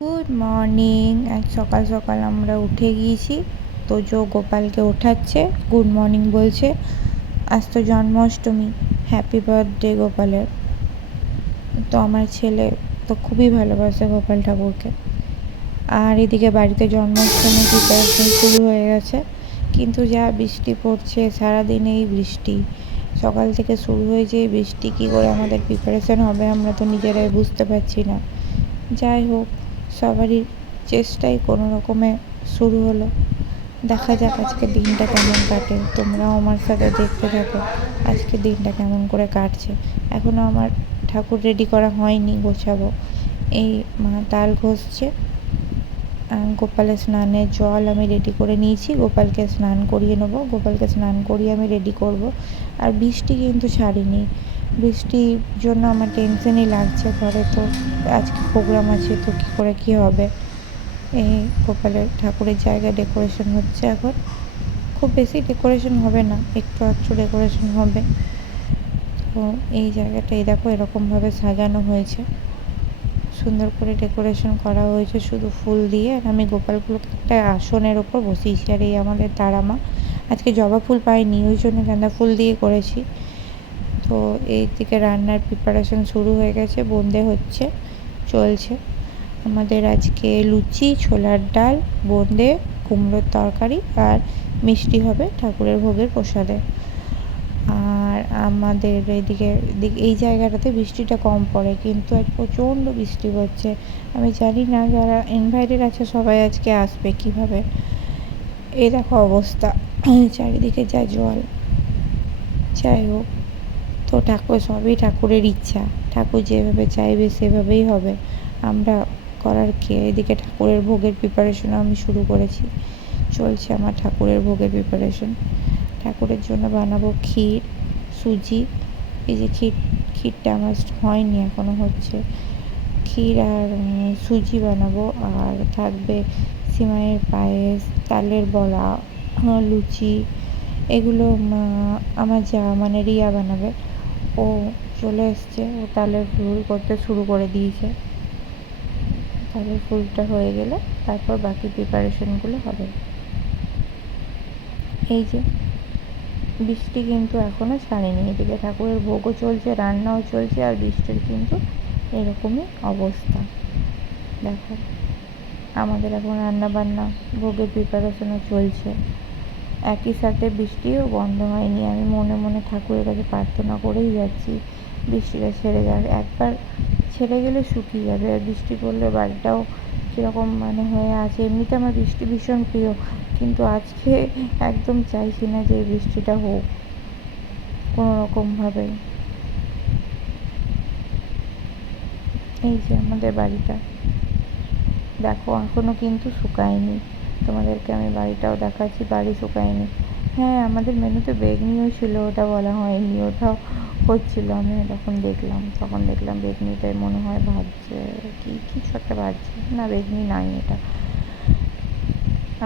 Good morning. আজ সকাল সকাল আমরা উঠে গিয়েছি। তো গোপালকে ওঠাচ্ছে, গুড মর্নিং বলছে। আজ তো জন্মাষ্টমী, হ্যাপি বার্থডে গোপালের। তো আমার ছেলে তো খুবই ভালোবাসে গোপাল ঠাকুরকে। আর এদিকে বাড়িতে জন্মাষ্টমী প্রিপারেশন শুরু হয়ে গেছে। কিন্তু যা বৃষ্টি পড়ছে, সারাদিন এই বৃষ্টি, সকাল থেকে শুরু হয়েছে এই বৃষ্টি, কী করে আমাদের প্রিপারেশন হবে আমরা তো নিজেরাই বুঝতে পারছি না। যাই হোক, সবারই চেষ্টাই কোনো রকমে শুরু হলো। দেখা যাক আজকে দিনটা কেমন কাটে। তোমরাও আমার সাথে দেখতে থাকো আজকে দিনটা কেমন করে কাটছে। এখনও আমার ঠাকুর রেডি করা হয়নি, গোছাবো। এই মা তাল ঘষছে। গোপালের স্নানের জল আমি রেডি করে নিয়েছি, গোপালকে স্নান করিয়ে নেবো। গোপালকে স্নান করিয়ে আমি রেডি করব। আর বৃষ্টি কিন্তু ছাড়েনি, বৃষ্টির জন্য আমার টেনশনই লাগছে। ঘরে তো আজকে প্রোগ্রাম আছে, তো কী করে কী হবে। এই গোপালের ঠাকুরের জায়গায় ডেকোরেশন হচ্ছে এখন। খুব বেশি ডেকোরেশন হবে না, একটু আধটু ডেকোরেশন হবে। তো এই জায়গাটা এই দেখো এরকমভাবে সাজানো হয়েছে, সুন্দর করে ডেকোরেশন করা হয়েছে শুধু ফুল দিয়ে। আর আমি গোপালগুলোকে একটা আসনের ওপর বসিয়েছি। আর এই আমাদের তারামা আজকে জবা ফুল পাইনি, ওই জন্য গাঁদা ফুল দিয়ে করেছি। তো এই দিকে রান্নার প্রিপারেশন শুরু হয়ে গেছে, বোঁদে হচ্ছে, চলছে। আমাদের আজকে লুচি, ছোলার ডাল, বোঁদে, কুমড়োর তরকারি আর মিষ্টি হবে ঠাকুরের ভোগের প্রসাদে। আর আমাদের এইদিকে এই জায়গাটাতে বৃষ্টিটা কম পড়ে, কিন্তু আজ প্রচণ্ড বৃষ্টি হচ্ছে। আমি জানি না যারা ইনভাইটেড আছে সবাই আজকে আসবে কীভাবে। এই দেখো অবস্থা, চারিদিকে যা জল। যাই হোক, তো ঠাকুর সবই ঠাকুরের ইচ্ছা, ঠাকুর যেভাবে চাইবে সেভাবেই হবে। আমরা করার কে। এদিকে ঠাকুরের ভোগের প্রিপারেশনও আমি শুরু করেছি, চলছে আমার ঠাকুরের ভোগের প্রিপারেশন। ঠাকুরের জন্য বানাবো ক্ষীর, সুজি। এই যে ক্ষীরটা আমার হয়নি, এখনও হচ্ছে। ক্ষীর আর সুজি বানাবো। আর থাকবে সিমাইয়ের পায়েস, তালের বড়া, লুচি। এগুলো আমার যা মানে রিয়া বানাবে। ও চলে এসছে, ও তালের ফুল করতে শুরু করে দিয়েছে। তালের ফুলটা হয়ে গেলে তারপর বাকি প্রিপারেশনগুলো হবে। এই যে বৃষ্টি কিন্তু এখনও ছাড়েনি, এদিকে ঠাকুরের ভোগও চলছে, রান্নাও চলছে, আর বৃষ্টির কিন্তু এরকমই অবস্থা। দেখো আমাদের এখন রান্না বান্না, ভোগের প্রিপারেশনও চলছে, একই সাথে বৃষ্টিও বন্ধ হয়নি। আমি মনে মনে ঠাকুরের কাছে প্রার্থনা করেই যাচ্ছি বৃষ্টিটা ছেড়ে যাবে। একবার ছেড়ে গেলে শুকিয়ে যাবে, আর বৃষ্টি পড়লে বাড়িটাও কীরকম মানে হয়ে আছে। এমনিতে আমার বৃষ্টি ভীষণ প্রিয়, কিন্তু আজকে একদম চাইছি না যে এই বৃষ্টিটা হোক কোনো রকমভাবে। এই যে আমাদের বাড়িটা দেখো এখনও কিন্তু শুকায়নি, তোমাদেরকে আমি বাড়িটাও দেখাচ্ছি, বাড়ি শুকায়নি। হ্যাঁ, আমাদের মেনুতে বেগনিও ছিল, ওটা বলা হয়নি, ওটাও হচ্ছিলো। আমি তখন দেখলাম বেগনিটাই মনে হয় ভাজছে, কিছু একটা ভাজছে, না বেগনি নাই এটা।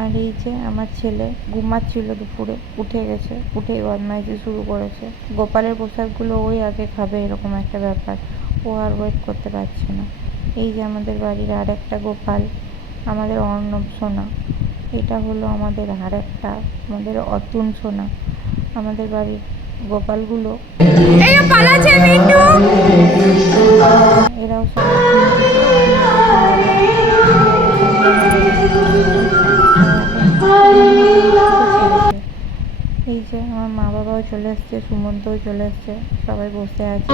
আর এই যে আমার ছেলে ঘুমাচ্ছিল, দুপুরে উঠে গেছে, উঠেই বদমাইশি শুরু করেছে। গোপালের প্রসাদগুলো ওই আগে খাবে, এরকম একটা ব্যাপার। ও আর ওয়েট করতে পারছে না। এই যে আমাদের বাড়ির আর একটা গোপাল, আমাদের অর্ণব সোনা। এটা হলো আমাদের আর একটা, আমাদের অতুন সোনা। আমাদের বাড়ির গোপালগুলো এরাও সব এই যে আমার মা বাবাও চলে এসছে, সুমন্তও চলে এসছে, সবাই বসে আছে।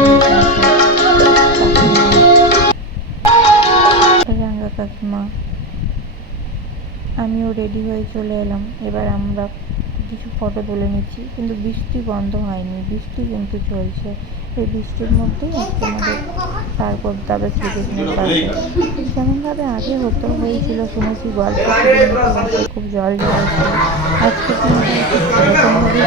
রাঙ্গা কাকিমা, আমিও রেডি হয়ে চলে এলাম। এবার আমরা কিছু ফটো তুলে নিচ্ছি, কিন্তু বৃষ্টি বন্ধ হয়নি, বৃষ্টি কিন্তু চলছে। এই বৃষ্টির মধ্যেই আজকে আমাদের পার করতে হবে শ্রীকৃষ্ণের পাশে। যেমনভাবে আগে হয়েছিল শুনেছি গল্প, খুব জল জমেছে। আজকে কিন্তু সেরকমভাবেই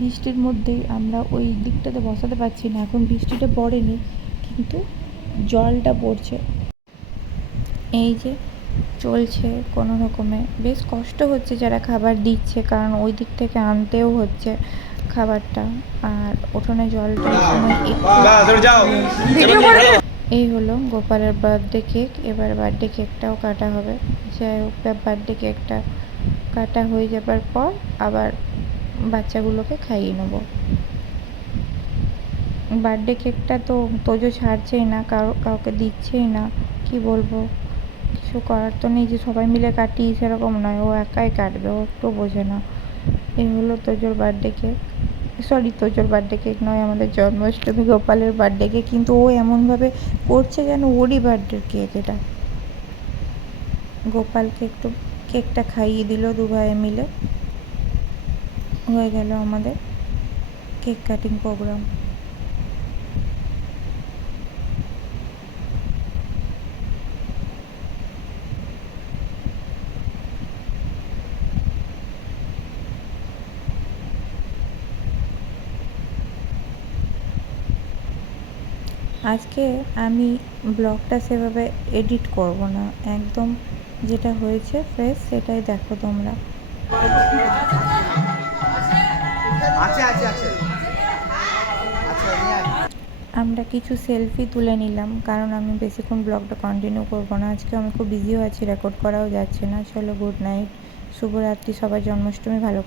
বৃষ্টির মধ্যেই আমরা ওই দিকটাতে বসাতে পারছি না, এখন বৃষ্টিটা পড়েনি কিন্তু জলটা পড়ছে। এই যে চলছে কোনো রকমে। বেশ কষ্ট হচ্ছে যারা খাবার দিচ্ছে, কারণ ওই দিক থেকে আনতেও হচ্ছে খাবারটা, আর উঠোনে জলটার সময় এই হলো গোপালের বার্থডে কেক। এবার বার্থডে কেকটাও কাটা হবে। যাই হোক, বার্থডে কেকটা কাটা হয়ে যাবার পর আবার বাচ্চাগুলোকে খাইয়ে নেবো। বার্থডে কেকটা তো তোজো ছাড়ছেই না, কাউকে দিচ্ছেই না। কি বলবো, কিছু করার তো নেই যে সবাই মিলে কাটি, সেরকম নয়, ও একাই কাটবে, ও একটু বোঝে না। এই হলো তোজোর বার্থডে কেক। সরি, তোজোর বার্থডে কেক নয়, আমাদের জন্মাষ্টমী গোপালের বার্থডে কেক, কিন্তু ও এমনভাবে করছে যেন ওরই বার্থডে কেক এটা। গোপালকে একটু কেকটা খাইয়ে দিল দু ভাই মিলে। হয়ে গেল আমাদের কেক কাটিং প্রোগ্রাম। আজকে আমি ব্লগটা সেভাবে এডিট করব না, একদম যেটা হয়েছে ফ্রেশ সেটাই দেখো তোমরা। আমরা কিছু সেলফি তুলে নিলাম, কারণ আমি বেশিক্ষণ ব্লগটা কন্টিনিউ করবো না। আজকে আমি খুব বিজিও আছি, রেকর্ড করাও যাচ্ছে না। চলো, গুড নাইট, শুভরাত্রি, সবার জন্মাষ্টমী ভালো।